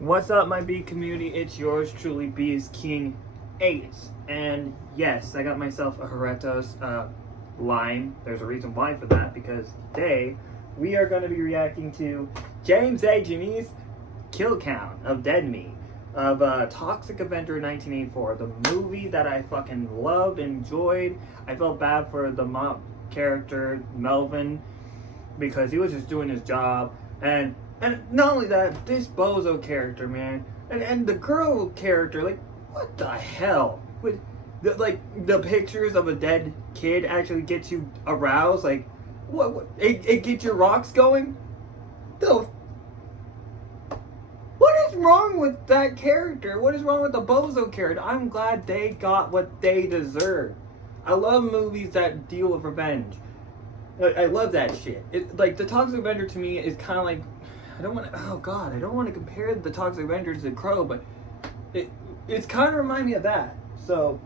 What's up, my B community? It's yours truly, B's King 8. And yes, I got myself a Heretos line. There's a reason why for that, because today we are going to be reacting to James A. Janisse kill count of Dead Meat of Toxic Avenger 1984, the movie that I fucking loved, enjoyed. I felt bad for the mob character, Melvin, because he was just doing his job. And not only that, this bozo character, man, and the girl character, like, what the hell? With the pictures of a dead kid actually gets you aroused? Like, what it gets your rocks going? What is wrong with that character? What is wrong with the bozo character? I'm glad they got what they deserve. I love movies that deal with revenge. I love that shit. Like, the Toxic Avenger to me is kind of like, I don't want to compare the Toxic Avenger to the Crow, but it's kind of remind me of that. So,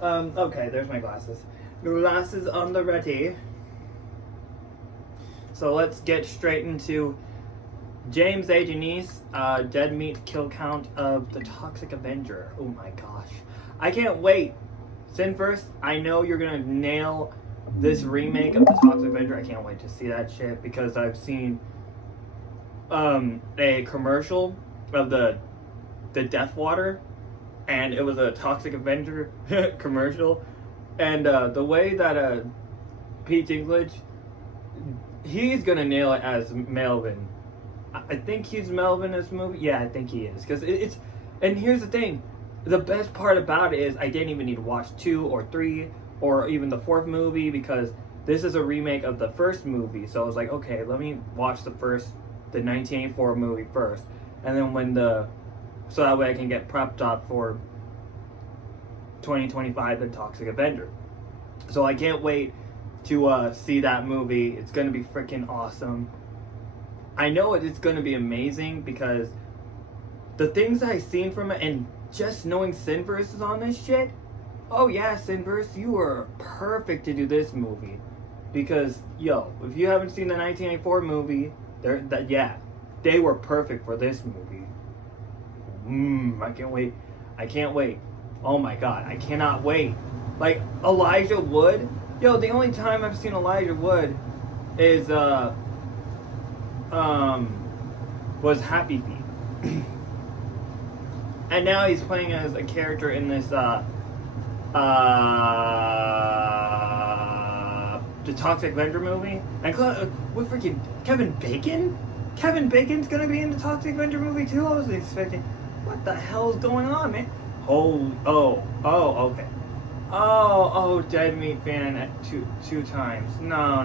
okay, there's my glasses. Glasses on the ready. So let's get straight into James A. Janisse, Dead Meat kill count of the Toxic Avenger. Oh my gosh. I can't wait. Sin first, I know you're gonna nail this remake of the Toxic Avenger. I can't wait to see that shit, because I've seen a commercial of the Death Water, and it was a Toxic Avenger commercial, and the way that Pete Dinklage, he's gonna nail it as Melvin. I think he's Melvin in this movie. Yeah, I think he is, because it's. And here's the thing, the best part about it is I didn't even need to watch 2 or 3 or even the 4th movie, because this is a remake of the first movie. So I was like, okay, let me watch the 1984 movie first, and then so that way I can get prepped up for 2025 The Toxic Avenger. So I can't wait to see that movie. It's gonna be freaking awesome. I know it's gonna be amazing, because the things I've seen from it, and just knowing Sinverse is on this shit. Oh yeah, Sinverse, you were perfect to do this movie, because yo, if you haven't seen the 1984 movie, they were perfect for this movie. I can't wait. I can't wait. Oh my god, I cannot wait. Like, Elijah Wood. Yo, the only time I've seen Elijah Wood is was Happy Feet. And now he's playing as a character in this the Toxic Avenger movie. And what freaking Kevin Bacon? Kevin Bacon's gonna be in the Toxic Avenger movie too? I was expecting. What the hell is going on, man? Okay. Dead Meat fan at two times. No.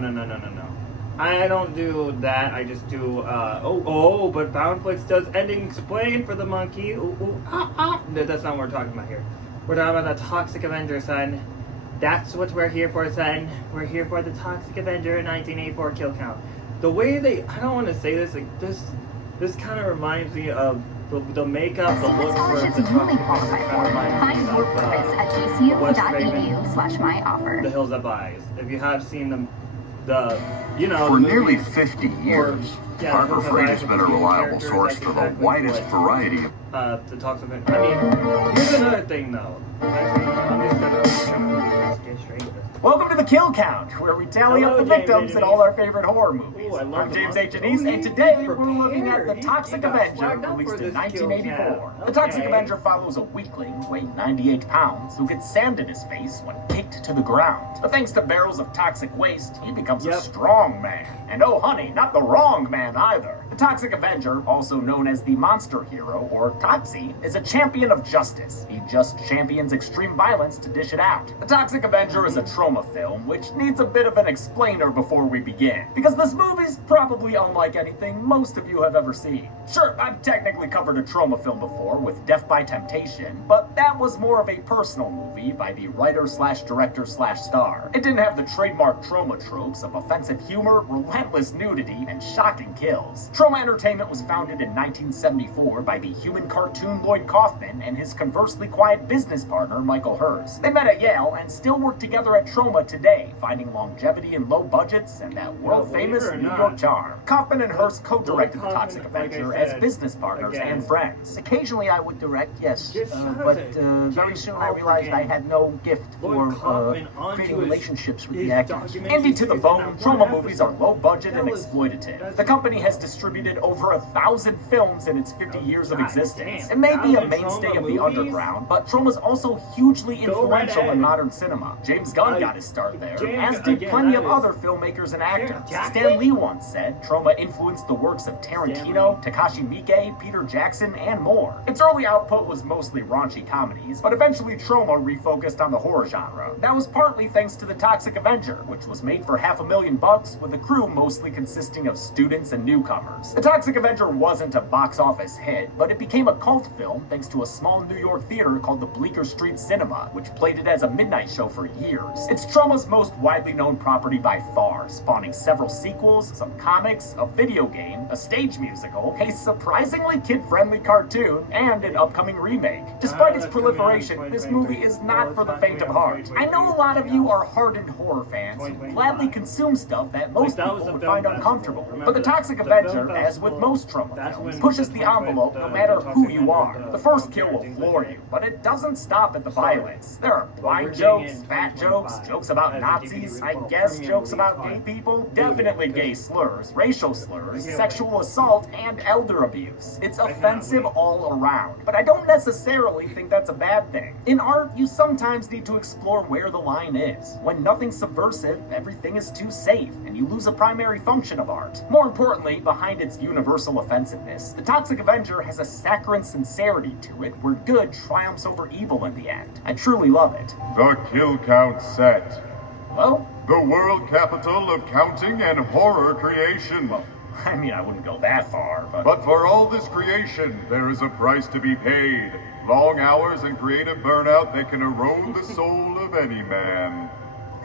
I don't do that. I just do, but Boundflix does ending explain for the monkey. That's not what we're talking about here. We're talking about the Toxic Avenger, son. That's what we're here for, son. We're here for the Toxic Avenger 1984 kill count. The way I don't want to say this, like, this kind of reminds me of the makeup, the look for the Toxic Avenger kind of reminds me of West Craven, The Hills Have Eyes. If you have seen them, for nearly 50 years, Harbor Freight has been a reliable source for the widest variety of the Toxic Avenger. I mean, here's another thing though. I'm just gonna get straight into this. Welcome to the Kill Count, where we tally up the victims in all our favorite horror movies. I'm James A. Janisse, and today we're looking at the Toxic Avenger, released in 1984. The Toxic Avenger follows a weakling weighing 98 pounds who gets sand in his face when kicked to the ground. But thanks to barrels of toxic waste, he becomes a strong man. And oh honey, not the wrong man either. The Toxic Avenger, also known as the Monster Hero, or Toxie, is a champion of justice. He just champions extreme violence to dish it out. The Toxic Avenger is a trauma film, which needs a bit of an explainer before we begin, because this movie's probably unlike anything most of you have ever seen. Sure, I've technically covered a trauma film before with Death by Temptation, but that was more of a personal movie by the writer/director/star. It didn't have the trademark trauma tropes of offensive humor, relentless nudity, and shocking kills. Trauma Entertainment was founded in 1974 by the human cartoon Lloyd Kaufman and his conversely quiet business partner Michael Hers. They met at Yale and still work together at Troma today, finding longevity in low budgets and that world-famous New York charm. Kaufman and Hearst co-directed The Toxic Avenger as business partners and friends. Occasionally I would direct, yes, but very soon I realized I had no gift for creating relationships with the actors. Indie to the bone, Troma movies are low budget and exploitative. The company has distributed over 1,000 films in its 50 years of existence. It may be a mainstay of the underground, but Troma's also hugely influential in modern cinema. James Gunn got his start there, as did plenty of other filmmakers and actors. Stan Lee once said Troma influenced the works of Tarantino, Takashi Miike, Peter Jackson, and more. Its early output was mostly raunchy comedies, but eventually Troma refocused on the horror genre. That was partly thanks to The Toxic Avenger, which was made for $500,000 with a crew mostly consisting of students and newcomers. The Toxic Avenger wasn't a box office hit, but it became a cult film thanks to a small New York theater called the Bleecker Street Cinema, which played it as a midnight show for years. It's Troma's most widely known property by far, spawning several sequels, some comics, a video game, a stage musical, a surprisingly kid-friendly cartoon, and an upcoming remake. Despite its proliferation, this movie is not for the faint of heart. I know a lot of you are hardened horror fans who gladly consume stuff that most people would find uncomfortable. But The Toxic Avenger, as with most Troma films, pushes the envelope no matter who you are. The first kill will floor you, but it doesn't stop at the violence. There are blind jokes, fat jokes, jokes about Nazis, I guess jokes about gay people, definitely gay slurs, racial slurs, sexual assault, and elder abuse. It's offensive all around, but I don't necessarily think that's a bad thing. In art, you sometimes need to explore where the line is. When nothing's subversive, everything is too safe, and you lose a primary function of art. More importantly, behind its universal offensiveness, The Toxic Avenger has a saccharine sincerity to it where good triumphs over evil in the end. I truly love it. The kill count set. Well, The world capital of counting and horror creation. I mean, I wouldn't go that far, but... But for all this creation, there is a price to be paid. Long hours and creative burnout that can erode the soul of any man.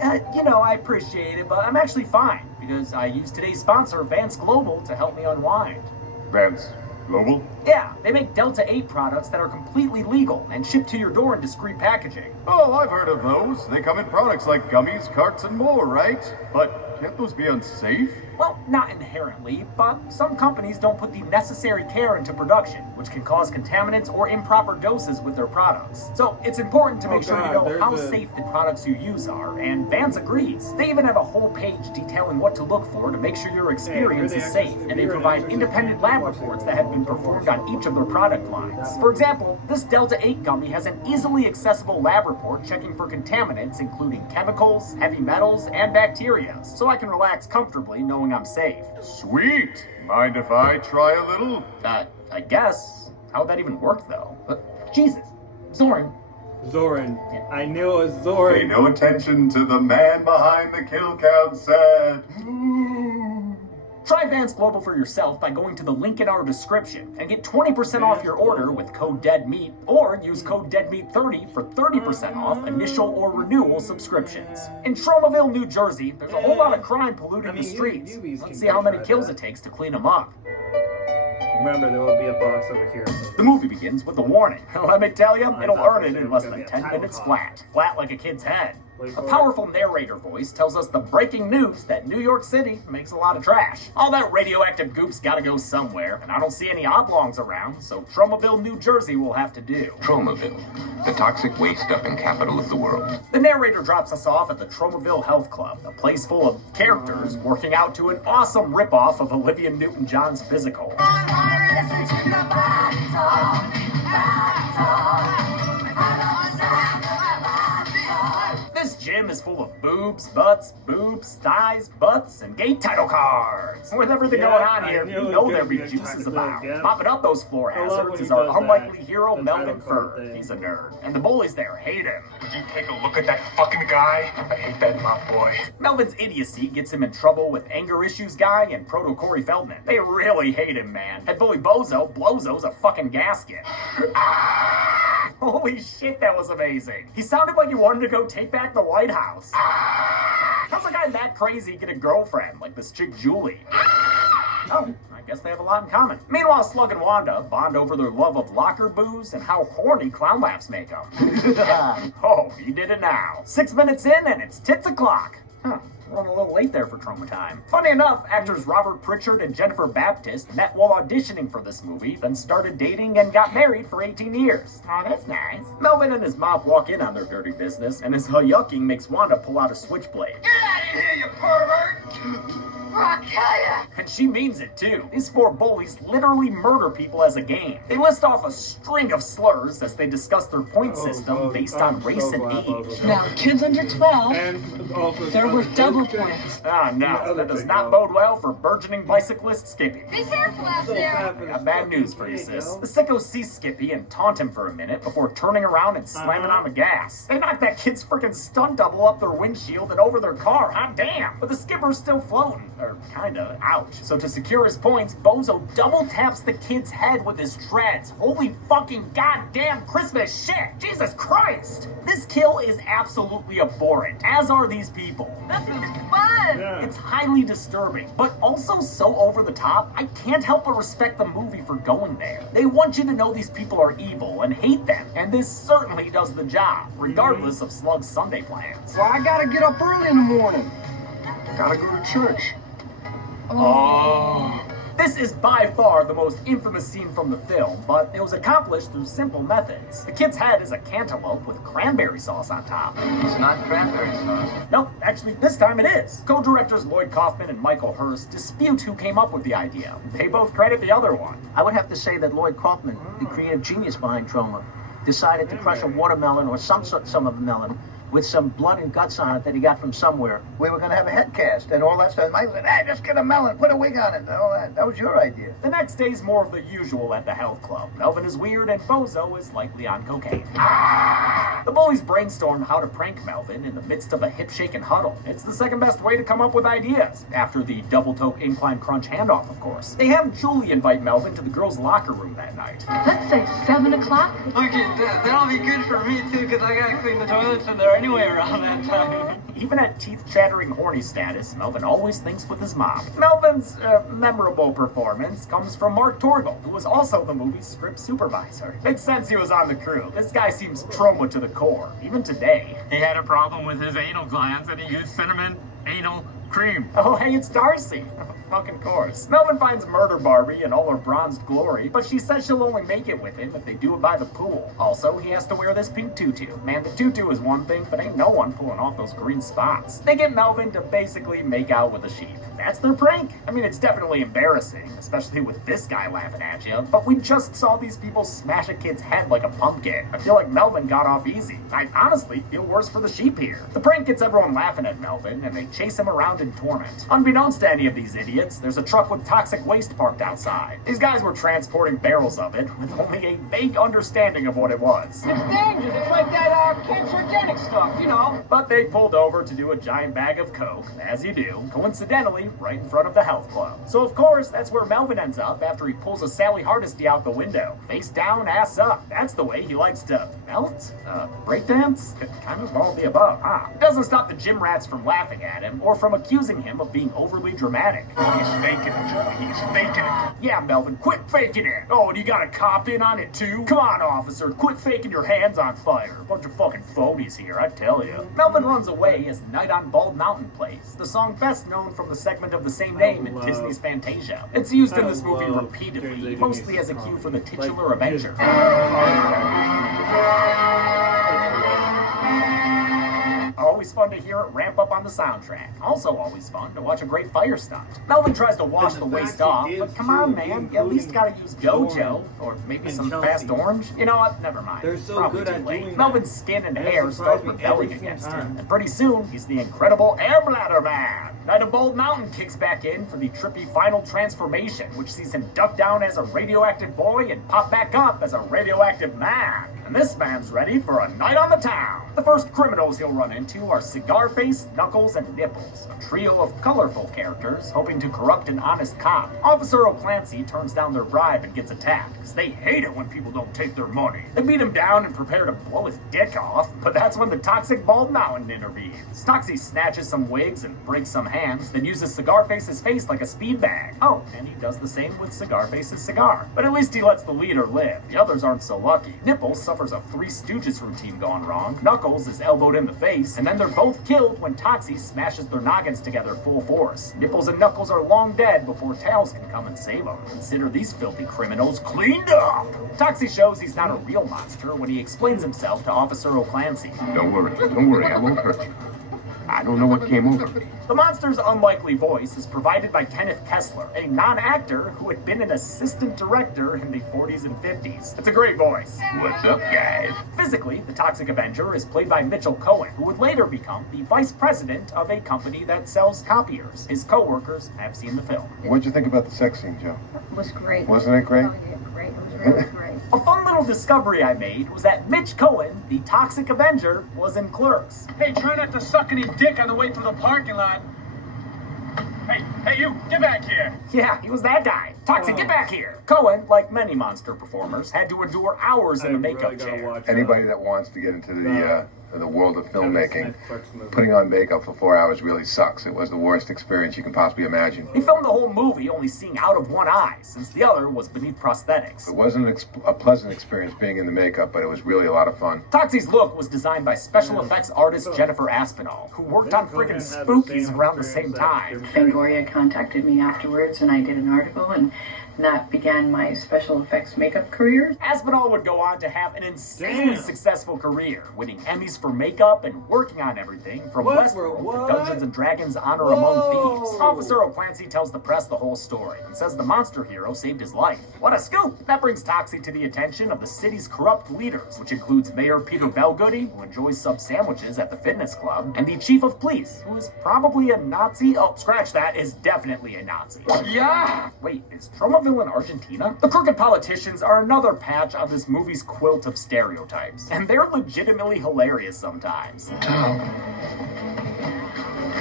I appreciate it, but I'm actually fine, because I used today's sponsor, Vance Global, to help me unwind. Vance Global? Yeah, they make Delta 8 products that are completely legal and shipped to your door in discreet packaging. Oh, I've heard of those. They come in products like gummies, carts, and more, right? But can't those be unsafe? Well, not inherently, but some companies don't put the necessary care into production, which can cause contaminants or improper doses with their products. So it's important to make sure you know how safe the products you use are, and Vance agrees. They even have a whole page detailing what to look for to make sure your experience is safe, and they provide independent lab reports that have been performed on each of their product lines. For example, this Delta 8 gummy has an easily accessible lab report checking for contaminants including chemicals, heavy metals, and bacteria, so I can relax comfortably knowing I'm safe. Sweet! Mind if I try a little? I guess. How'd that even work, though? Jesus. Zoran. I knew it was Zoran. Pay no attention to the man behind the kill count set. Try Vance Global for yourself by going to the link in our description and get 20% off your order with code DEADMEAT, or use code DEADMEAT30 for 30% off initial or renewal subscriptions. In Tromaville, New Jersey, there's a whole lot of crime polluting the streets. Let's see how many kills it takes to clean them up. Remember, there will be a box over here. The movie begins with a warning. Let me tell you, it'll earn it in less than 10 minutes flat. Flat like a kid's head. A powerful narrator voice tells us the breaking news that New York City makes a lot of trash. All that radioactive goop's gotta go somewhere, and I don't see any oblongs around, so Tromaville, New Jersey will have to do. Tromaville, the toxic waste-dumping capital of the world. The narrator drops us off at the Tromaville Health Club, a place full of characters working out to an awesome ripoff of Olivia Newton-John's Physical. This gym is full of boobs, butts, thighs, butts, and gay title cards. With everything going on here, you know there'll be juices about. Mopping up those floor hazards is our unlikely hero, Melvin Furr. He's a nerd, and the bullies there hate him. Would you take a look at that fucking guy? I hate that mop boy. Melvin's idiocy gets him in trouble with Anger Issues Guy and Proto Corey Feldman. They really hate him, man. Head bully Bozo, Blozo's a fucking gasket. Holy shit, that was amazing. He sounded like he wanted to go take back the White House. How's a guy that crazy get a girlfriend like this chick Julie? Oh, I guess they have a lot in common. Meanwhile, Slug and Wanda bond over their love of locker booze and how horny clown laughs make them. Oh, you did it now. 6 minutes in and it's tits o'clock. Huh. Running a little late there for Trauma Time. Funny enough, actors Robert Pritchard and Jennifer Baptist met while auditioning for this movie, then started dating and got married for 18 years. Oh, that's nice. Melvin and his mom walk in on their dirty business, and his yucking makes Wanda pull out a switchblade. Get out of here, you pervert! I'll kill ya! And she means it too. These four bullies literally murder people as a game. They list off a string of slurs as they discuss their point system based on race and age. Now, kids under 12, And also, they're worth double points. Ah, no, that does not bode well for burgeoning bicyclist Skippy. Be careful out there. I got bad news for you, sis. The sickos see Skippy and taunt him for a minute before turning around and slamming on the gas. They knock that kid's freaking stunt double up their windshield and over their car. Hot damn! But the skipper's still floating. Or kinda. Ouch. So to secure his points, Bozo double taps the kid's head with his treads. Holy fucking goddamn Christmas shit! Jesus Christ! This kill is absolutely abhorrent, as are these people. This is fun. It's highly disturbing, but also so over the top, I can't help but respect the movie for going there. They want you to know these people are evil and hate them, and this certainly does the job, regardless of Slug's Sunday plans. Well, I gotta get up early in the morning. Gotta go to church. Oh. This is by far the most infamous scene from the film, but it was accomplished through simple methods. The kid's head is a cantaloupe with cranberry sauce on top. It's not cranberry sauce. Nope, actually this time it is. Co-directors Lloyd Kaufman and Michael Hurst dispute who came up with the idea. They both credit the other one. I would have to say that Lloyd Kaufman, the creative genius behind Trauma, decided to crush a watermelon or some of a melon with some blood and guts on it that he got from somewhere. We were going to have a head cast and all that stuff. Mike said, hey, just get a melon, put a wig on it, and all that. That was your idea. The next day's more of the usual at the health club. Melvin is weird and Bozo is likely on cocaine. The bullies brainstorm how to prank Melvin in the midst of a hip-shaking huddle. It's the second best way to come up with ideas, after the double-toke incline crunch handoff, of course. They have Julie invite Melvin to the girls' locker room that night. Let's say 7 o'clock. Okay, that'll be good for me too, because I gotta clean the toilets in there anyway around that time. Even at teeth-chattering horny status, Melvin always thinks with his mom. Melvin's memorable performance comes from Mark Torgel, who was also the movie's script supervisor. Makes sense he was on the crew. This guy seems trauma to the core, even today. He had a problem with his anal glands and he used cinnamon anal cream. Oh, hey, it's Darcy. Fucking course. Melvin finds Murder Barbie in all her bronzed glory, but she says she'll only make it with him if they do it by the pool. Also, he has to wear this pink tutu. Man, the tutu is one thing, but ain't no one pulling off those green spots. They get Melvin to basically make out with a sheep. That's their prank. I mean, it's definitely embarrassing, especially with this guy laughing at you, but we just saw these people smash a kid's head like a pumpkin. I feel like Melvin got off easy. I honestly feel worse for the sheep here. The prank gets everyone laughing at Melvin, and they chase him around in torment. Unbeknownst to any of these idiots, there's a truck with toxic waste parked outside. These guys were transporting barrels of it with only a vague understanding of what it was. It's dangerous. It's like that kids organic stuff, you know. But they pulled over to do a giant bag of coke, as you do, coincidentally, right in front of the health club. So of course, that's where Melvin ends up after he pulls a Sally Hardesty out the window. Face down, ass up. That's the way he likes to melt? Breakdance? Kind of all of the above, huh? It doesn't stop the gym rats from laughing at him, or from accusing him of being overly dramatic. He's faking it, Joey. He's faking it. Yeah, Melvin, quit faking it. Oh, and you got a cop in on it too? Come on, officer, quit faking your hands on fire. Bunch of fucking phonies here, I tell you. Melvin runs away as Night on Bald Mountain plays, the song best known from the segment of the same name in Disney's Fantasia. It's used in this movie repeatedly, mostly as a cue for the titular Avenger. Always fun to hear it ramp up on the soundtrack. Also always fun to watch a great fire stunt. Melvin tries to wash the waste off, but come on, man, you at least gotta use Gojo, or maybe some Fast Orange. You know what? Never mind. They're so Probably good too at late. doing Melvin's that. skin and And it hair start surprised me rebelling every against single him, time. and pretty soon he's the incredible Air Bladder Man. Night of Bald Mountain kicks back in for the trippy final transformation, which sees him duck down as a radioactive boy and pop back up as a radioactive man. and this man's ready for a night on the town. The first criminals he'll run into are Cigar-Face, Knuckles, and Nipples, a trio of colorful characters hoping to corrupt an honest cop. Officer O'Clancy turns down their bribe and gets attacked, because they hate it when people don't take their money. They beat him down and prepare to blow his dick off, but that's when the toxic Bald Mountain intervenes. Toxie snatches some wigs and breaks some hands, then uses Cigar-Face's face like a speed bag. Oh, and he does the same with Cigar-Face's cigar. But at least he lets the leader live. The others aren't so lucky. Nipples suffers a Three Stooges routine gone wrong. Knuckles is elbowed in the face, and then they're both killed when Toxie smashes their noggins together full force. Nipples and Knuckles are long dead before Tails can come and save them. Consider these filthy criminals cleaned up! Toxie shows he's not a real monster when he explains himself to Officer O'Clancy. Don't worry, I won't hurt you. I don't know what came over me. The monster's unlikely voice is provided by Kenneth Kessler, a non-actor who had been an assistant director in the 40s and 50s. It's a great voice. What's up, guys? Physically, the Toxic Avenger is played by Mitchell Cohen, who would later become the vice president of a company that sells copiers. His co-workers have seen the film. What'd you think about the sex scene, Joe? It was great. Wasn't it great? Oh, yeah, great. It was really great. A fun little discovery I made was that Mitch Cohen, the Toxic Avenger, was in Clerks. Hey, try not to suck any dick on the way through the parking lot. Hey, you, get back here. Yeah, he was that guy. Toxic, get back here. Cohen, like many monster performers, had to endure hours in the makeup chair. Anybody that wants to get into the world of filmmaking, putting on makeup for 4 hours really sucks. It was the worst experience you can possibly imagine. He filmed the whole movie only seeing out of one eye, since the other was beneath prosthetics. It wasn't a pleasant experience being in the makeup, but it was really a lot of fun. Toxie's look was designed by special effects artist Jennifer Aspinall, who worked on friggin' Spookies around the same time. Fangoria contacted me afterwards, and I did an article, and that began my special effects makeup career. Aspinall would go on to have an insanely successful career, winning Emmys for makeup and working on everything from Westworld to Dungeons and Dragons Honor Among Thieves. Officer O'Clancy tells the press the whole story and says the monster hero saved his life. What a scoop! That brings Toxie to the attention of the city's corrupt leaders, which includes Mayor Peter Bellgoody, who enjoys sub sandwiches at the fitness club, and the chief of police, who is probably a Nazi. Oh, scratch that, is definitely a Nazi. Yeah! Wait, is Tromaville in Argentina? The crooked politicians are another patch on this movie's quilt of stereotypes, and they're legitimately hilarious sometimes.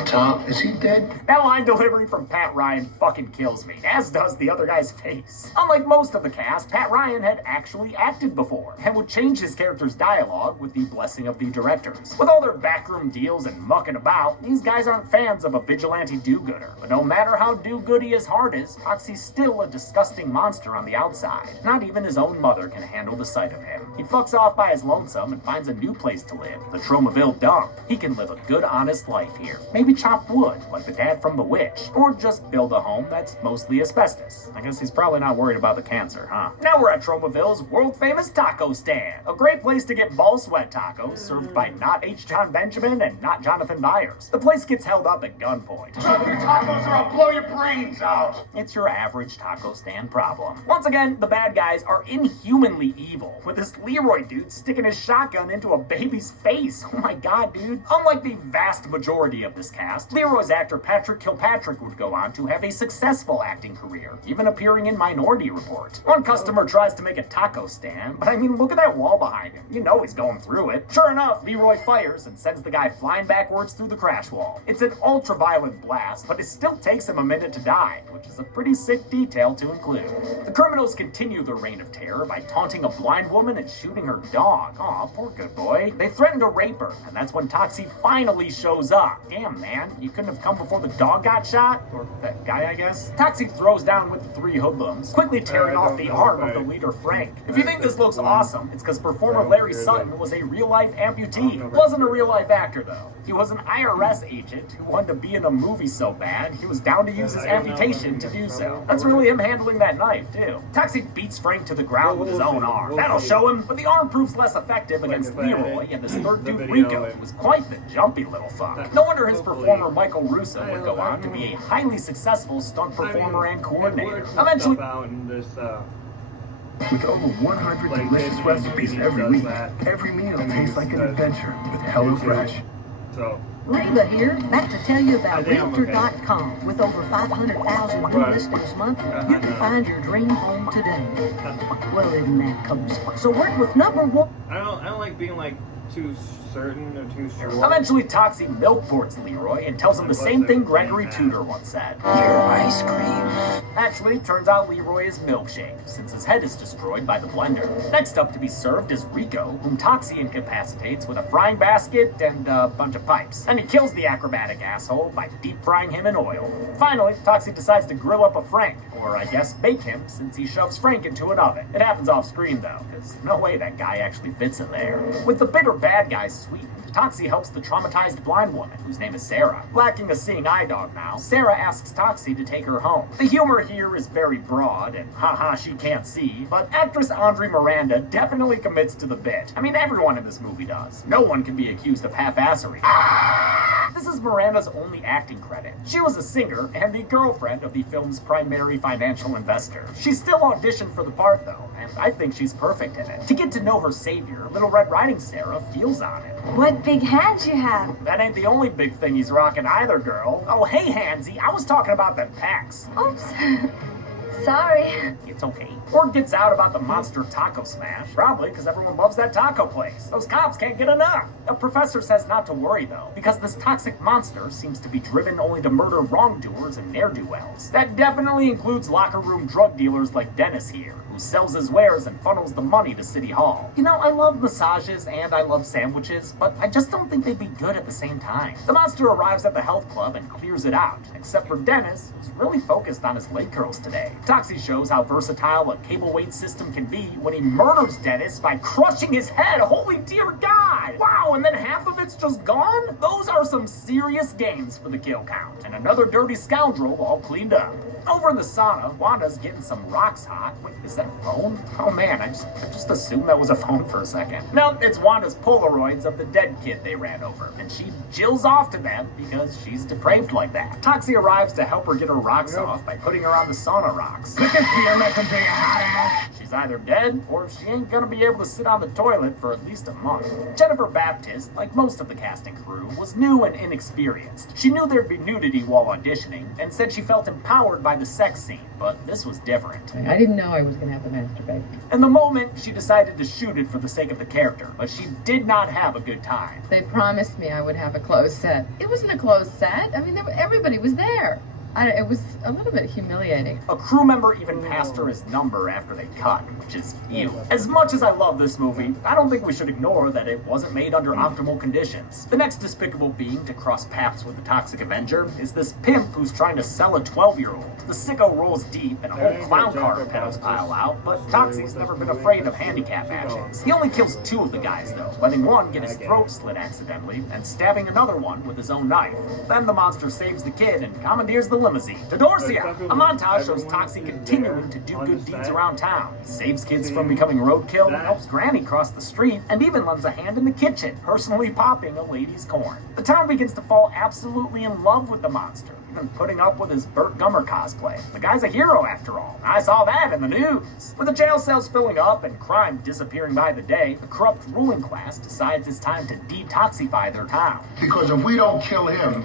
Tom, is he dead? That line delivery from Pat Ryan fucking kills me, as does the other guy's face. Unlike most of the cast, Pat Ryan had actually acted before, and would change his character's dialogue with the blessing of the directors. With all their backroom deals and mucking about, these guys aren't fans of a vigilante do-gooder. But no matter how do-goody his heart is, Toxie's still a disgusting monster on the outside. Not even his own mother can handle the sight of him. He fucks off by his lonesome and finds a new place to live, the Tromaville dump. He can live a good, honest life here. Maybe chop wood, like the dad from The Witch, or just build a home that's mostly asbestos. I guess he's probably not worried about the cancer, huh? Now we're at Tromaville's world-famous taco stand. A great place to get ball sweat tacos, served by not H. John Benjamin and not Jonathan Myers. The place gets held up at gunpoint. Drop your tacos or I'll blow your brains out! It's your average taco stand problem. Once again, the bad guys are inhumanly evil, with this Leroy dude sticking his shotgun into a baby's face. Oh my god, dude. Unlike the vast majority of this cast, Leroy's actor Patrick Kilpatrick would go on to have a successful acting career, even appearing in Minority Report. One customer tries to make a taco stand, but I mean, look at that wall behind him. You know he's going through it. Sure enough, Leroy fires and sends the guy flying backwards through the crash wall. It's an ultra-violent blast, but it still takes him a minute to die, which is a pretty sick detail to include. The criminals continue their reign of terror by taunting a blind woman and shooting her dog. Aw, poor good boy. They threaten to rape her, and that's when Toxie finally shows up. Damn, man, you couldn't have come before the dog got shot? Or that guy, I guess? Toxie throws down with the three hoodlums, quickly tearing off the arm of the leader, Frank. If you think this looks awesome, it's because performer Larry Sutton was a real-life amputee. Wasn't a real-life actor, though. He was an IRS agent who wanted to be in a movie so bad, he was down to use his amputation to do so. That's really him handling that knife, too. Toxie beats Frank to the ground with his own arm. That'll show him, but the arm proves less effective against Leroy, and this third dude, Rico, who was quite the jumpy little fuck. No wonder his performer Michael Russo would go on to be a highly successful stunt performer and coordinator. Eventually, with over 100 delicious recipes every week, every meal tastes like an adventure with HelloFresh. So Layla here, back to tell you about Realtor.com. With over 500,000 new listings a month, you can find your dream home today. Well, isn't that cozy? So work with number one. I don't like being like too certain or too sure. Eventually, Toxie milkports Leroy and tells him the same thing Gregory Tudor once said. Your ice cream. Actually, turns out Leroy is Milkshake, since his head is destroyed by the blender. Next up to be served is Rico, whom Toxie incapacitates with a frying basket and a bunch of pipes. Then he kills the acrobatic asshole by deep frying him in oil. Finally, Toxie decides to grill up a Frank, or I guess bake him, since he shoves Frank into an oven. It happens off screen though, because no way that guy actually fits in there. With the bitter bad guys sweetened, Toxie helps the traumatized blind woman, whose name is Sarah. Lacking a seeing eye dog now, Sarah asks Toxie to take her home. The humor here is very broad, and haha, she can't see, but actress Andre Miranda definitely commits to the bit. I mean, everyone in this movie does. No one can be accused of half-assery. This is Miranda's only acting credit. She was a singer and the girlfriend of the film's primary financial investor. She still auditioned for the part though, and I think she's perfect in it. To get to know her savior, Little Red Riding Sarah feels on it. What big hands you have. That ain't the only big thing he's rocking either, girl. Oh, hey, Hansy, I was talking about them packs. Oops. Sorry. It's okay. Word gets out about the monster taco smash, probably because everyone loves that taco place. Those cops can't get enough. The professor says not to worry though, because this toxic monster seems to be driven only to murder wrongdoers and ne'er-do-wells. That definitely includes locker room drug dealers like Dennis here, who sells his wares and funnels the money to City Hall. You know, I love massages and I love sandwiches, but I just don't think they'd be good at the same time. The monster arrives at the health club and clears it out, except for Dennis, who's really focused on his leg curls today. Toxie shows how versatile a cable weight system can be when he murders Dennis by crushing his head. Holy dear God! Wow, and then half of it's just gone? Those are some serious gains for the kill count. And another dirty scoundrel all cleaned up. Over in the sauna, Wanda's getting some rocks hot. Wait, is that a phone? Oh man, I just assumed that was a phone for a second. No, it's Wanda's Polaroids of the dead kid they ran over. And she jills off to them because she's depraved like that. Toxie arrives to help her get her rocks off by putting her on the sauna rocks. Look at Peter making big hot ass. She's either dead or she ain't gonna be able to sit on the toilet for at least a month. Jennifer Baptist, like most of the casting crew, was new and inexperienced. She knew there'd be nudity while auditioning and said she felt empowered by the sex scene, but this was different. I didn't know I was going to have to masturbate. In the moment, she decided to shoot it for the sake of the character, but she did not have a good time. They promised me I would have a closed set. It wasn't a closed set. I mean, everybody was there. It was a little bit humiliating. A crew member even passed her his number after they cut, which is ew. As much as I love this movie, I don't think we should ignore that it wasn't made under optimal conditions. The next despicable being to cross paths with the Toxic Avenger is this pimp who's trying to sell a 12-year-old. The sicko rolls deep and a whole clown car of pedals pile out, but Toxie's never been afraid of handicap matches. He only kills 2 of the guys though, letting one get his throat slit accidentally and stabbing another one with his own knife. Then the monster saves the kid and commandeers the limousine. To Dorsia! A montage shows Toxie continuing to do good deeds around town. He saves kids from becoming roadkill, helps Granny cross the street, and even lends a hand in the kitchen, personally popping a lady's corn. The town begins to fall absolutely in love with the monster, even putting up with his Burt Gummer cosplay. The guy's a hero after all. I saw that in the news. With the jail cells filling up and crime disappearing by the day, the corrupt ruling class decides it's time to detoxify their town. Because if we don't kill him,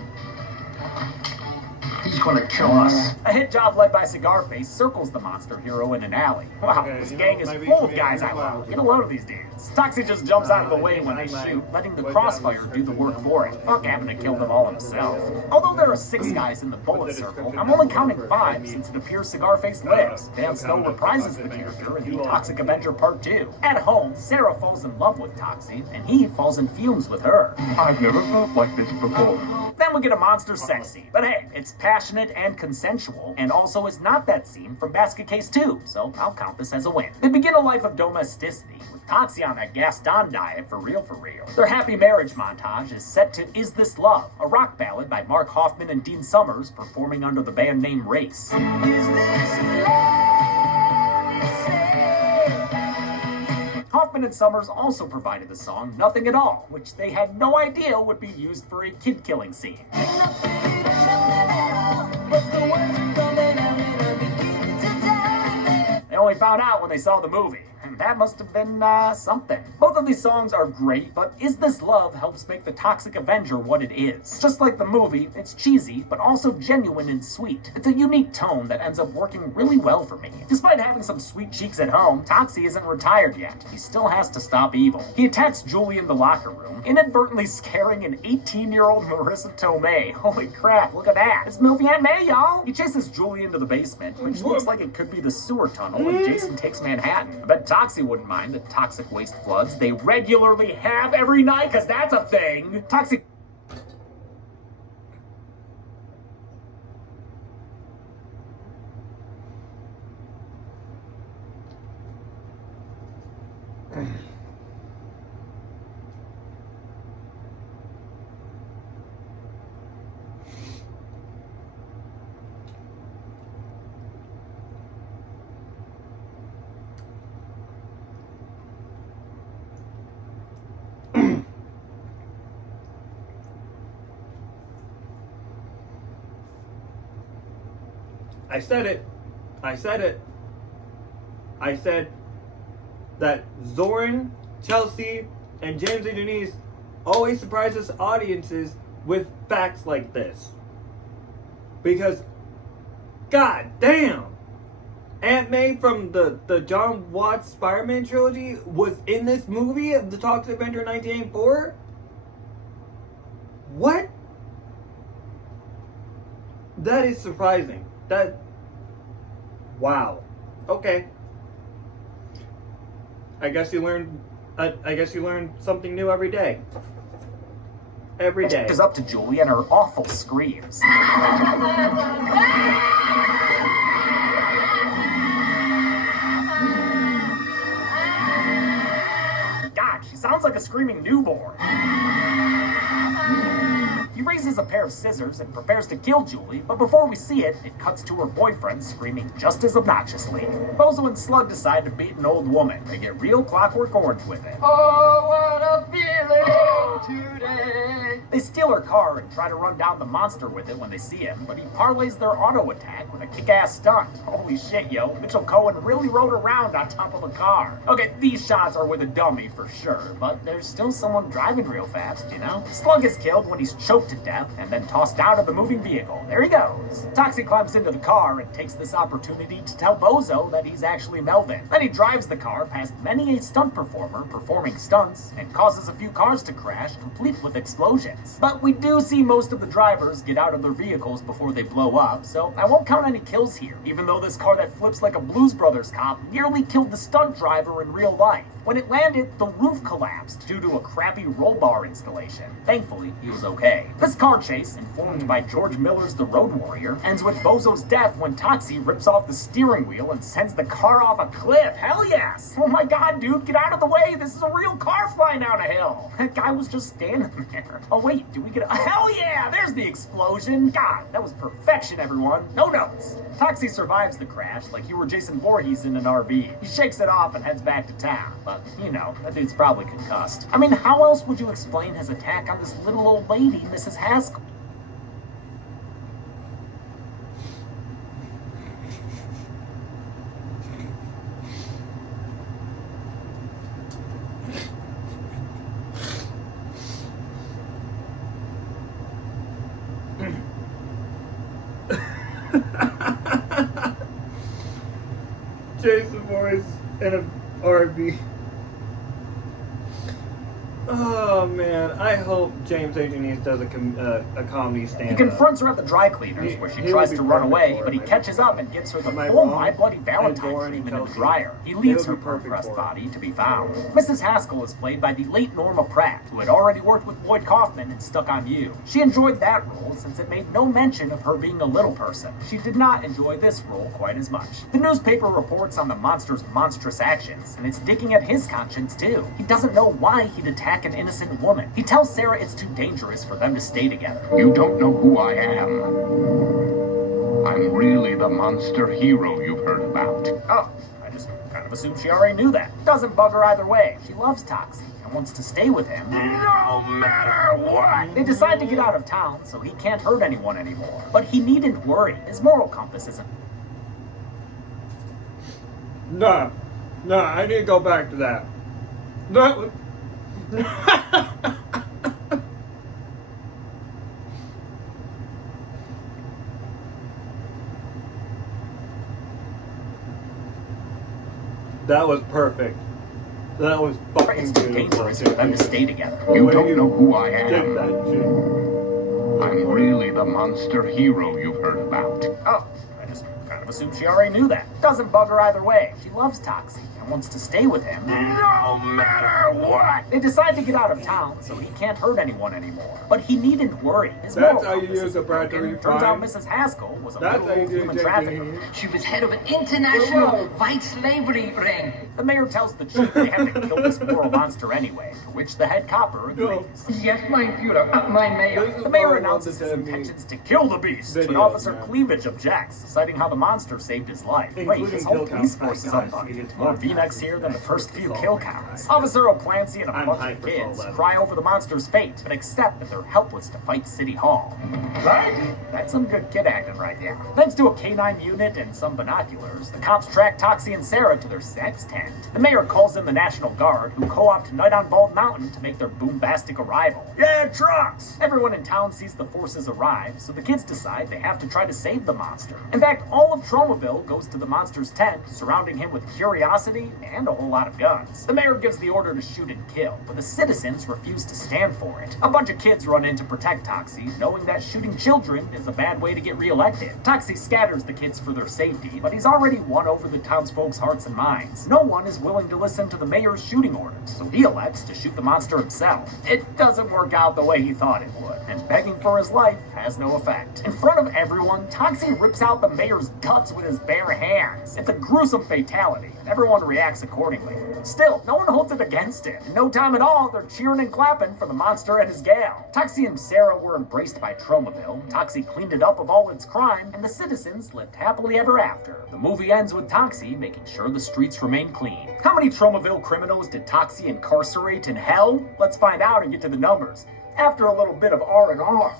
he's gonna kill us. A hit job led by Cigarface circles the monster hero in an alley. Wow, this gang is full of guys I love. Get a load of these dudes. Toxie just jumps out of the way when they shoot, letting the crossfire do the work for him. Fuck having to kill them all himself. Although there are 6 guys in the bullet circle, I'm only counting 5 since it appears Cigarface lives. Dan Snow reprises the character in the Toxic Avenger Part 2. At home, Sarah falls in love with Toxie, and he falls in fumes with her. I've never felt like this before. Then we get a monster sex scene. But hey, it's passionate and consensual, and also is not that scene from Basket Case 2, so I'll count this as a win. They begin a life of domesticity, with Toxie on that Gaston diet for real. Their happy marriage montage is set to Is This Love, a rock ballad by Mark Hoffman and Dean Summers performing under the band name Race. Hoffman and Summers also provided the song Nothing at All, which they had no idea would be used for a kid-killing scene. They only found out when they saw the movie. That must have been, something. Both of these songs are great, but Is This Love helps make the Toxic Avenger what it is. Just like the movie, it's cheesy, but also genuine and sweet. It's a unique tone that ends up working really well for me. Despite having some sweet cheeks at home, Toxie isn't retired yet. He still has to stop evil. He attacks Julie in the locker room, inadvertently scaring an 18-year-old Marissa Tomei. Holy crap, look at that. It's movie Aunt May, y'all. He chases Julie into the basement, which looks like it could be the sewer tunnel when Jason takes Manhattan. I bet Toxie wouldn't mind the toxic waste floods they regularly have every night, because that's a thing. Toxic... I said it. I said it. I said that Zoran, Chelsea, and James and Janisse always surprise us audiences with facts like this. Because, god damn, Aunt May from the John Watts Spider-Man trilogy was in this movie, The Toxic Avenger 1984? What? That is surprising. Wow. Okay. I guess you learn something new every day. Every day. Is up to Julie and her awful screams. God, she sounds like a screaming newborn. He raises a pair of scissors and prepares to kill Julie, but before we see it, it cuts to her boyfriend screaming just as obnoxiously. Bozo and Slug decide to beat an old woman. They get real Clockwork Orange with it. Oh, what a feeling today. They steal her car and try to run down the monster with it when they see him, but he parlays their auto attack with a kick-ass stunt. Holy shit, yo. Mitchell Cohen really rode around on top of the car. Okay, these shots are with a dummy for sure, but there's still someone driving real fast, you know? Slug is killed when he's choked to death and then tossed out of the moving vehicle. There he goes. Toxie climbs into the car and takes this opportunity to tell Bozo that he's actually Melvin. Then he drives the car past many a stunt performer performing stunts and causes a few cars to crash, complete with explosions. But we do see most of the drivers get out of their vehicles before they blow up, so I won't count any kills here, even though this car that flips like a Blues Brothers cop nearly killed the stunt driver in real life. When it landed, the roof collapsed due to a crappy roll bar installation. Thankfully, he was okay. This car chase, informed by George Miller's The Road Warrior, ends with Bozo's death when Toxie rips off the steering wheel and sends the car off a cliff. Hell yes! Oh my god, dude, get out of the way! This is a real car flying down a hill! That guy was just standing there. Oh wait, do we get a... Hell yeah! There's the explosion! God, that was perfection, everyone. No notes! Toxie survives the crash like you were Jason Voorhees in an RV. He shakes it off and heads back to town, but, you know, that dude's probably concussed. I mean, how else would you explain his attack on this little old lady, Mrs. Haskell? Jason Voorhees in an RV. Oh man, I hope James A. Janisse does a comedy stand-up. He confronts her at the dry cleaners where she tries to run away, but he catches up and gives her the full My Bloody Valentine treatment in the dryer. He leaves her compressed body to be found. Mrs. Haskell is played by the late Norma Pratt, who had already worked with Lloyd Kaufman in Stuck on You. She enjoyed that role since it made no mention of her being a little person. She did not enjoy this role quite as much. The newspaper reports on the monster's monstrous actions, and it's digging at his conscience too. He doesn't know why he'd attack an innocent woman. He tells Sarah it's too dangerous for them to stay together. You don't know who I am. I'm really the monster hero you've heard about. Oh, I just kind of assumed she already knew that. Doesn't bug her either way. She loves Toxie and wants to stay with him. No matter what! They decide to get out of town so he can't hurt anyone anymore. But he needn't worry. His moral compass isn't... Nah. No, I need to go back to that. That was... That was perfect. That was fucking beautiful. It's for them to stay together. You don't know who I am. Take that shit. I'm really the monster hero you've heard about. Oh, I just kind of assumed she already knew that. Doesn't bug her either way. She loves Toxie and wants to stay with him. No matter what! They decide to get out of town so he can't hurt anyone anymore. But he needn't worry. His That's how you use a battery. Turns out Mrs. Haskell was a That's how you do human trafficker. She was head of an international white slavery ring. The mayor tells the chief they have to kill this moral monster anyway, to which the head copper agrees. Yes, mein Führer, mein Mayor. The mayor announces his intentions to kill the beast, but Officer Cleavage objects, citing how the monster saved his life. Wait, his whole police force is on fire. More V-necks here than the first few kill counts. Officer O'Clancy and a bunch of kids cry over the monster's fate, but accept that they're helpless to fight City Hall. Right? That's some good kid acting right there. Thanks to a K-9 unit and some binoculars, the cops track Toxie and Sarah to their sex tent. The mayor calls in the National Guard, who co-opt Night on Bald Mountain to make their boombastic arrival. Yeah, trucks! Everyone in town sees the forces arrive, so the kids decide they have to try to save the monster. In fact, all of Tromaville goes to the monster's tent, surrounding him with curiosity and a whole lot of guns. The mayor gives the order to shoot and kill, but the citizens refuse to stand for it. A bunch of kids run in to protect Toxie, knowing that shooting children is a bad way to get reelected. Toxie scatters the kids for their safety, but he's already won over the townsfolk's hearts and minds. No one is willing to listen to the mayor's shooting orders, so he elects to shoot the monster himself. It doesn't work out the way he thought it would, and begging for his life has no effect. In front of everyone, Toxie rips out the mayor's guts with his bare hands. It's a gruesome fatality, and everyone reacts accordingly. Still, no one holds it against him. In no time at all, they're cheering and clapping for the monster and his gal. Toxie and Sarah were embraced by Tromaville, Toxie cleaned it up of all its crime, and the citizens lived happily ever after. The movie ends with Toxie making sure the streets remain clean. How many Tromaville criminals did Toxie incarcerate in hell? Let's find out and get to the numbers after a little bit of R&R.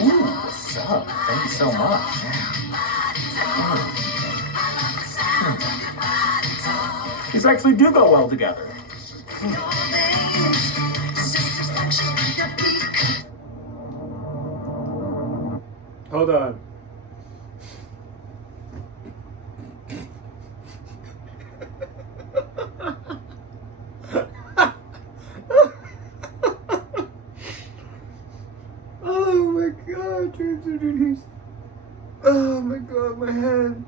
Ooh, what's up? Thank you so much. These actually do go well together. Hold on. Oh my god, Janisse. Oh my god, my head.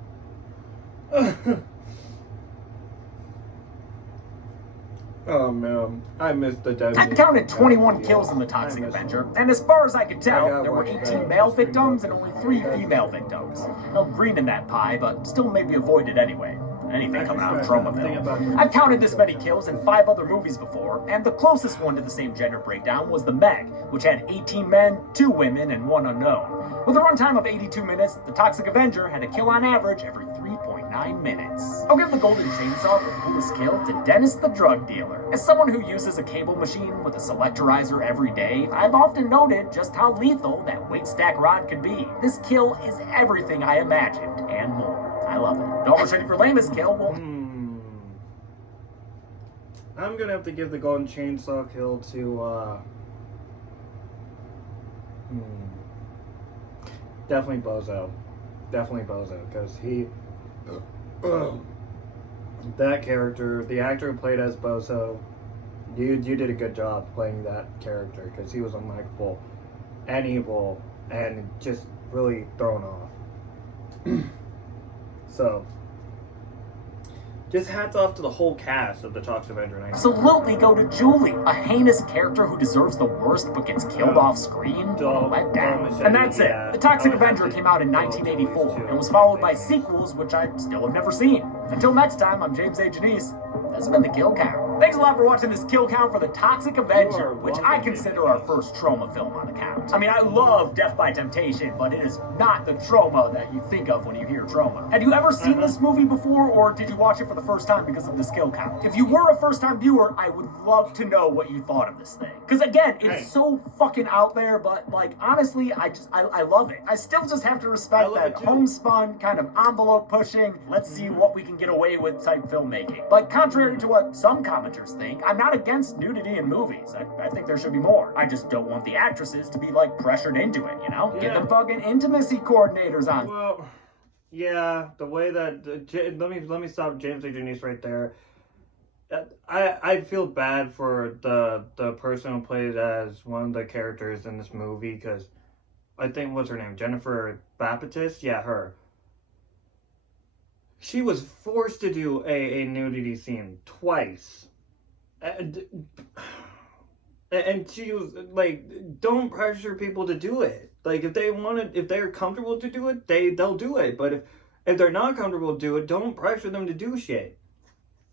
Oh man, I missed the dead. I counted 21 kills in the Toxic Avenger, and as far as I could tell, there were 18 male victims and only 3 female victims. No green in that pie, but still maybe avoided anyway. Anything coming out of Tromaville. I've counted this many kills in 5 other movies before, and the closest one to the same gender breakdown was The Meg, which had 18 men, 2 women, and 1 unknown. With a runtime of 82 minutes, the Toxic Avenger had a kill on average every 3.9 minutes. I'll give the golden chainsaw for coolest kill to Dennis the drug dealer. As someone who uses a cable machine with a selectorizer every day, I've often noted just how lethal that weight stack rod could be. This kill is everything I imagined and more. I love it. Dollar Shady for lamest kill will... I'm gonna have to give the golden chainsaw kill to, definitely Bozo. Definitely Bozo, because he... that character, the actor who played as Bozo, you did a good job playing that character, because he was unlikable and evil and just really thrown off. So, just hats off to the whole cast of the Toxic Avenger. Absolutely go to Julie, a heinous character who deserves the worst but gets killed off screen. Let down. And that's it. The Toxic Avenger came out in 1984 and was followed by sequels, which I still have never seen. Until next time, I'm James A. Janisse. This has been The Kill Count. Thanks a lot for watching this kill count for The Toxic Avenger, which I consider our first trauma film on the count. I mean, I love Death by Temptation, but it is not the trauma that you think of when you hear trauma. Had you ever seen this movie before, or did you watch it for the first time because of this kill count? If you were a first-time viewer, I would love to know what you thought of this thing. Because again, it's so fucking out there, but like, honestly, I love it. I still just have to respect that homespun, kind of envelope pushing, let's see what we can get away with type filmmaking. But contrary to what some commenters think, I'm not against nudity in movies. I think there should be more. I just don't want the actresses to be like pressured into it, you know? Get them fucking intimacy coordinators on. Well, yeah, the way that let me stop James A. Janisse right there. I feel bad for the person who plays as one of the characters in this movie, because I think, what's her name? Jennifer Baptiste? Yeah, her. She was forced to do a nudity scene twice. And she was like, don't pressure people to do it. Like, if they're comfortable to do it, they'll do it. But if they're not comfortable to do it, don't pressure them to do shit.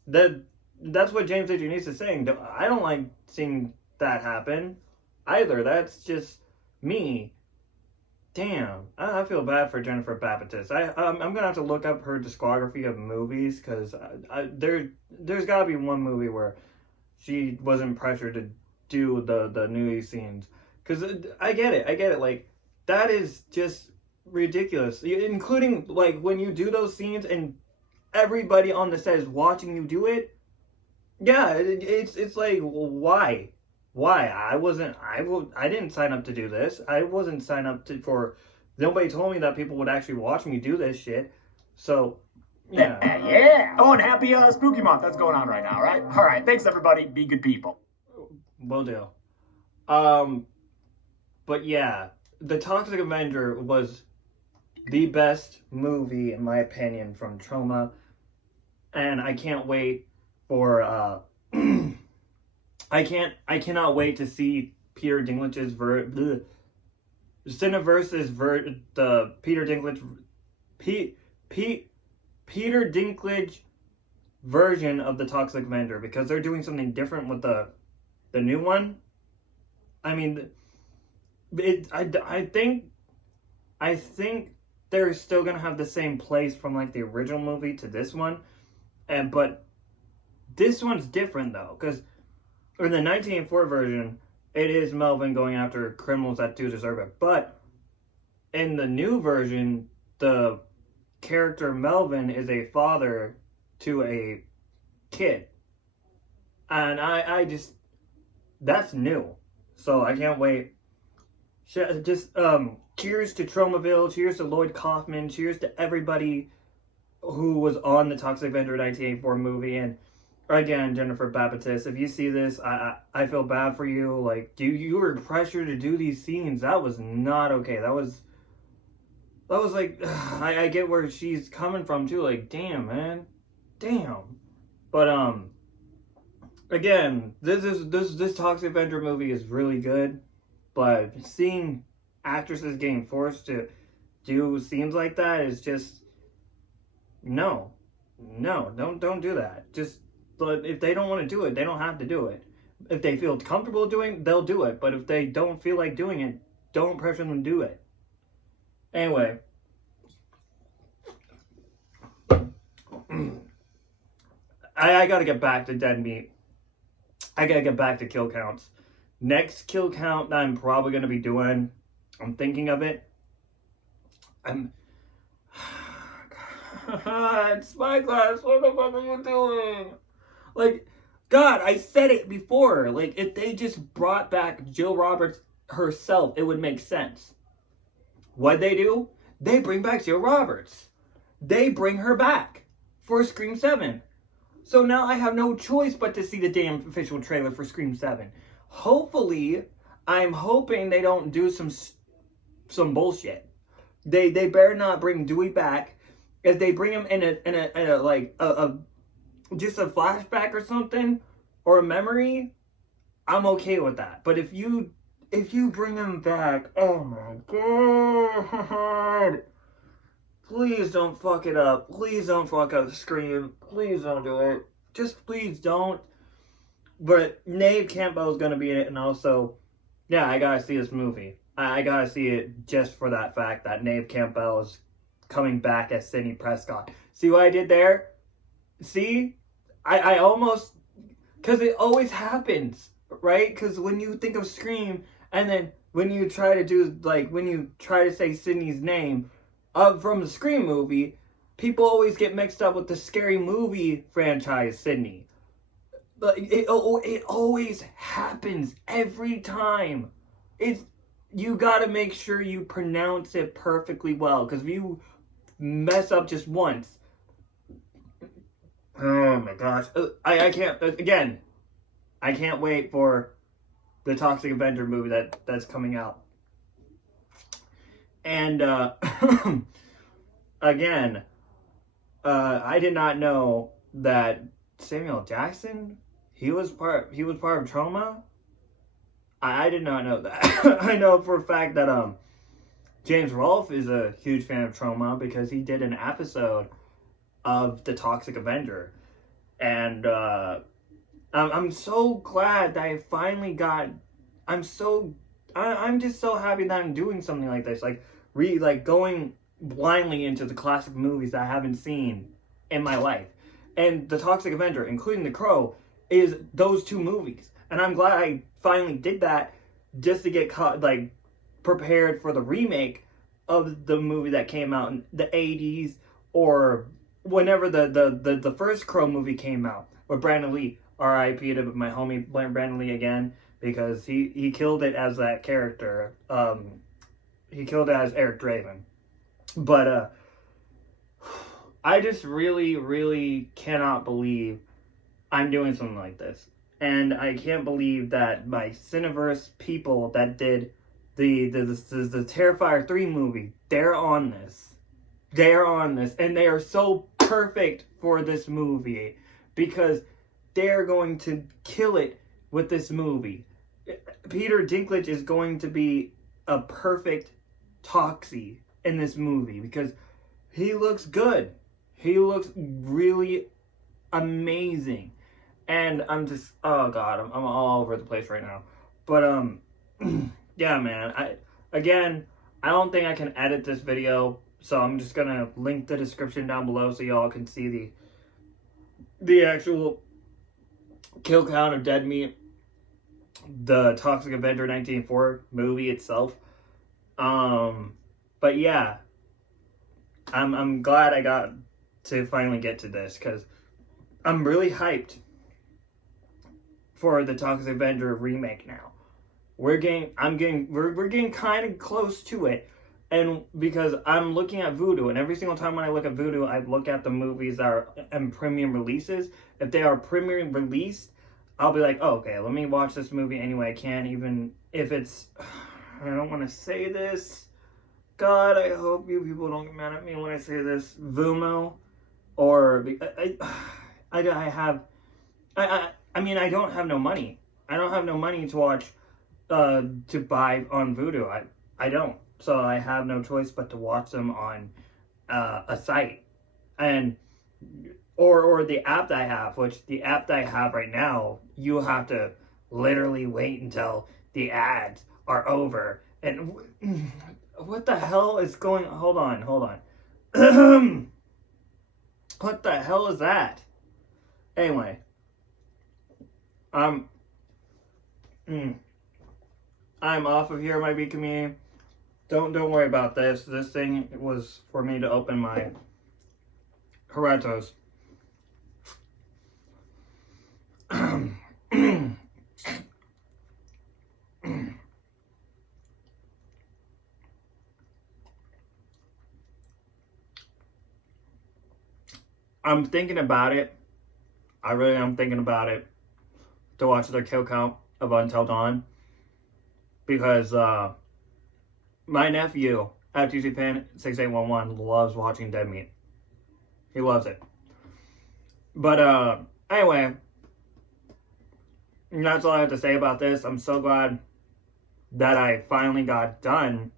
That's what James A. Janisse is saying. I don't like seeing that happen either. That's just me. Damn, I feel bad for Jennifer Baptiste. I'm gonna have to look up her discography of movies, because there's gotta be one movie where she wasn't pressured to do the nudity scenes. Because I get it. Like, that is just ridiculous. Including, like, when you do those scenes and everybody on the set is watching you do it. Yeah, it's like, why? Why? I didn't sign up to do this. I wasn't signed up nobody told me that people would actually watch me do this shit. So, yeah. Yeah. Oh, and happy Spooky Month. That's going on right now, right? All right. Thanks, everybody. Be good people. Will do. But yeah, The Toxic Avenger was the best movie, in my opinion, from Troma. And I can't wait for, I cannot wait to see Peter Dinklage's the Peter Dinklage version of the Toxic Avenger, because they're doing something different with the new one. I mean, I think they're still gonna have the same place from like the original movie to this one, but this one's different though, because in the 1984 version, it is Melvin going after criminals that do deserve it. But in the new version, the character Melvin is a father to a kid. And I just, that's new. So I can't wait. Just, cheers to Tromaville, cheers to Lloyd Kaufman, cheers to everybody who was on the Toxic Avenger 1984 movie. And again, Jennifer Baptiste, if you see this, I feel bad for you. Like, you were pressured to do these scenes. That was not okay. That was like, I get where she's coming from too. Like, damn, man, damn. But again, this Toxic Avenger movie is really good. But seeing actresses getting forced to do scenes like that is just no, don't do that. Just. But if they don't want to do it, they don't have to do it. If they feel comfortable doing it, they'll do it. But if they don't feel like doing it, don't pressure them to do it. Anyway. I gotta get back to dead meat. I gotta get back to kill counts. Next kill count that I'm probably gonna be doing, I'm thinking of it. God, Spyglass, what the fuck are you doing? Like, God, I said it before. Like, if they just brought back Jill Roberts herself, it would make sense. What'd they do? They bring back Jill Roberts. They bring her back for Scream 7. So now I have no choice but to see the damn official trailer for Scream 7. Hopefully, I'm hoping they don't do some bullshit. They better not bring Dewey back. If they bring him in a just a flashback or something, or a memory, I'm okay with that. But if you bring him back, oh my God, please don't fuck it up. Please don't fuck up Scream. Please don't do it. Just please don't. but Neve Campbell's gonna be in it, and also, yeah, I gotta see this movie. I gotta see it just for that fact that Neve Campbell is coming back as Sidney Prescott. See what I did there? See? I almost... Because it always happens, right? Because when you think of Scream, and then when you try to do, like, when you try to say Sidney's name from the Scream movie, people always get mixed up with the Scary Movie franchise, Sidney. But it always happens every time. You gotta make sure you pronounce it perfectly well, because if you mess up just once, oh my gosh, I can't, again, I can't wait for the Toxic Avenger movie that's coming out. And again, I did not know that Samuel Jackson, he was part of Trauma. I did not know that. I know for a fact that James Rolfe is a huge fan of Trauma because he did an episode of the Toxic Avenger, and I'm so glad that I finally got. I'm just so happy that I'm doing something like this, like going blindly into the classic movies that I haven't seen in my life, and the Toxic Avenger, including The Crow, is those two movies, and I'm glad I finally did that just to get prepared for the remake of the movie that came out in the 80s or whenever the first Crow movie came out with Brandon Lee. R.I.P. to my homie Brandon Lee again, because he killed it as that character. He killed it as Eric Draven. But I just really, really cannot believe I'm doing something like this. And I can't believe that my Cineverse people that did the Terrifier 3 movie, they're on this. They're on this. And they are so perfect for this movie, because they're going to kill it with this movie. Peter Dinklage is going to be a perfect Toxie in this movie, because he looks good. He looks really amazing. And I'm just, oh God, I'm all over the place right now. But, yeah, man, I don't think I can edit this video, so I'm just gonna link the description down below so y'all can see the actual kill count of dead meat, the Toxic Avenger 1984 movie itself. But yeah, I'm glad I got to finally get to this, because I'm really hyped for the Toxic Avenger remake now. We're getting kind of close to it. And because I'm looking at Vudu, and every single time when I look at Vudu, I look at the movies that are in premium releases. If they are premium released, I'll be like, oh, okay, let me watch this movie anyway. I can't even, if it's, I don't want to say this. God, I hope you people don't get mad at me when I say this. Vumo, or, I mean, I don't have no money. I don't have no money to watch, to buy on Vudu. I don't. So I have no choice but to watch them on a site, and or the app that I have, which the app that I have right now, you have to literally wait until the ads are over. And what the hell is going? Hold on. What the hell is that? Anyway, I'm off of here, my B community. Don't worry about this. This thing was for me to open my Horitos. I'm thinking about it. I really am thinking about it to watch their kill count of Until Dawn, because my nephew at TCFan6811 loves watching Dead Meat. He loves it. But anyway, that's all I have to say about this. I'm so glad that I finally got done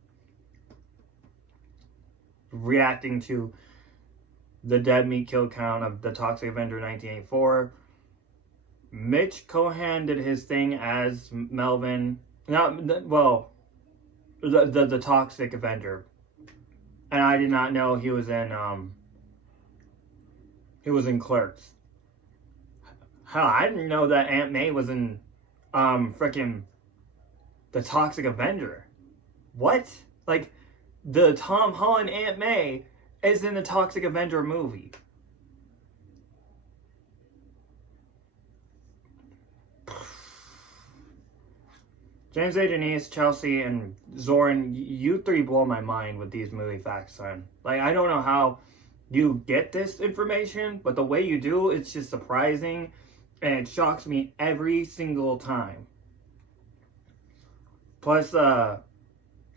reacting to the dead meat kill count of the Toxic Avenger 1984. Mitch Cohan did his thing as Melvin. Well, the Toxic Avenger. And I did not know he was in Clerks. Hell, I didn't know that Aunt May was in frickin' the Toxic Avenger. What? Like, the Tom Holland Aunt May is in the Toxic Avenger movie. James A. Janisse, Chelsea, and Zoran, you three blow my mind with these movie facts, son. Like, I don't know how you get this information, but the way you do, it's just surprising, and it shocks me every single time. Plus,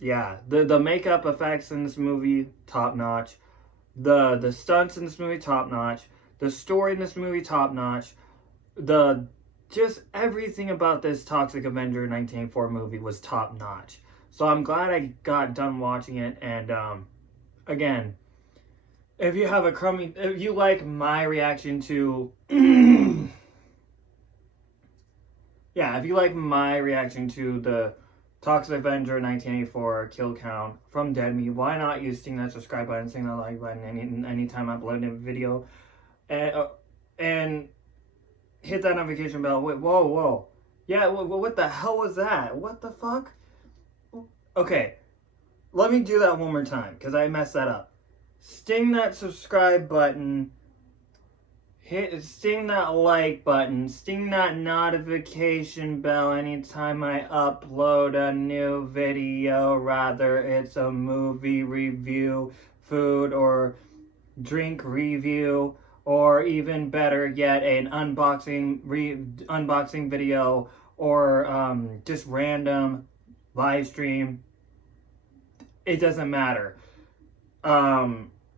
yeah, the makeup effects in this movie, top notch. The stunts in this movie, top notch. The story in this movie, top notch. Just everything about this Toxic Avenger 1984 movie was top notch. So I'm glad I got done watching it. And again, if you like my reaction to yeah, if you like my reaction to the Toxic Avenger 1984 kill count from Dead Meat, why not use sting that subscribe button, sting that like button anytime I upload a video, and hit that notification bell. Wait, whoa. Yeah, what the hell was that? What the fuck? Okay, let me do that one more time, because I messed that up. Sting that subscribe button. Sting that like button. Sting that notification bell anytime I upload a new video. Rather, it's a movie review, food or drink review, or even better yet, an unboxing video, or just random live stream. It doesn't matter.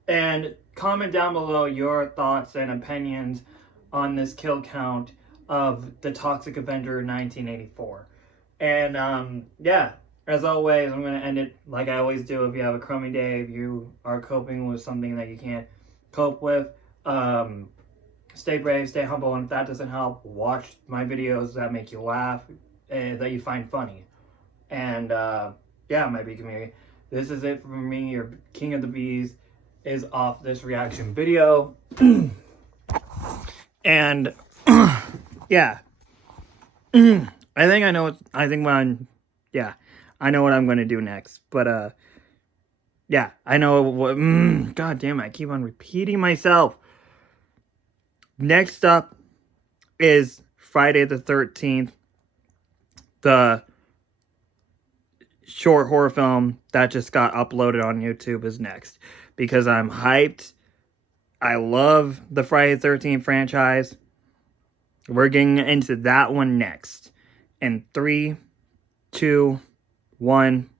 And comment down below your thoughts and opinions on this kill count of the Toxic Avenger 1984. And yeah, as always, I'm going to end it like I always do. If you have a crummy day, if you are coping with something that you can't cope with, stay brave, stay humble, and if that doesn't help, watch my videos that make you laugh and that you find funny. And yeah, my bee community, this is it for me. Your King of the Bees is off this reaction video. And yeah, I know what I'm going to do next. But yeah, I know what. God damn it, I keep on repeating myself. Next up is Friday the 13th, the short horror film that just got uploaded on YouTube is next, because I'm hyped. I love the Friday the 13th franchise. We're getting into that one next. In 3, 2, 1.